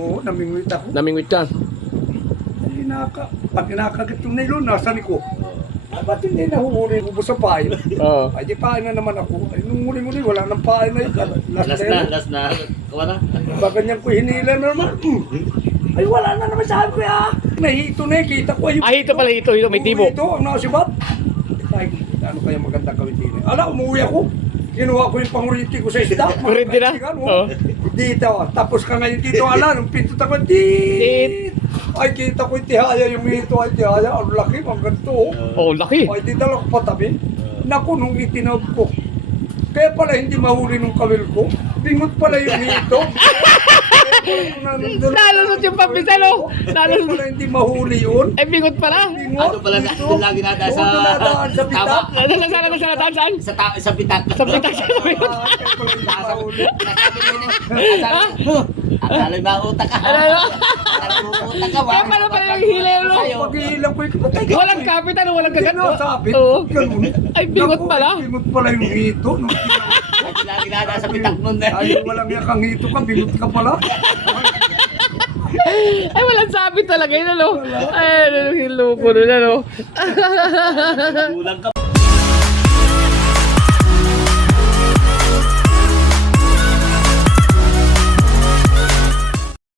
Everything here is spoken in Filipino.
Oo, namingwit ako. Namingwit ka. Ay, pag kinakagat yung nylon, nasa ko. Ay, ba't hindi nahuhuli ko sa pain? Oo. Ay, di pain na naman ako. Ay, nung muli-muli, wala nang pain na yun. Last na. Wala. Ba ganyan ko hinila na naman. Ay, wala na naman sa akin kuya. Nahito na kita ko. Ah, hito pala, hito. May tibo. Ito, ang nakasibat. Ay, ano kaya magandang gawin din? Ala, umuwi ako. Kinuha ko yung panguriti ko sa isda. Kurente na? Oo. Dito, tapos ka ngayon dito, ala, nung pinto ako, dit! Ay, kita ko yung tihaya, yung hito ay tihaya. Ang laki, ang ganito. Oh, laki. Ay, di dala ko patabi. Naku, nung itinawag ko. Kaya pala hindi mahuli nung kawil ko. Bingot pala yung hito. Nalusot yung papisan, oh. Kaya pala hindi mahuli yun. Ay, bingot pala. Bingot. Ano pala dito. lagi nadaan sa... Oo, nadaan sa bitak. Nasaan na sa nataan saan? Sa bitak. Sa pitak siya. Ah, kaya pala hindi mahuli. Akala ba utak ka? Ano yun? Akala mo utak ka ba? Kaya pala pala yung hilero. Pag-iilang ko yung kapatay. Walang kapitan, walang kagat. Sabit. Oo. Ganun. Ay, bingot Naku, pala. ay, bingot pala yung hito. Lagi nadaan sa bitak nun eh. Ay, walang yakang hito ka, bingot ka pala. Ay, walang sabit talaga yun, ano? Ay, hiloko nun, ano? Kulang ka.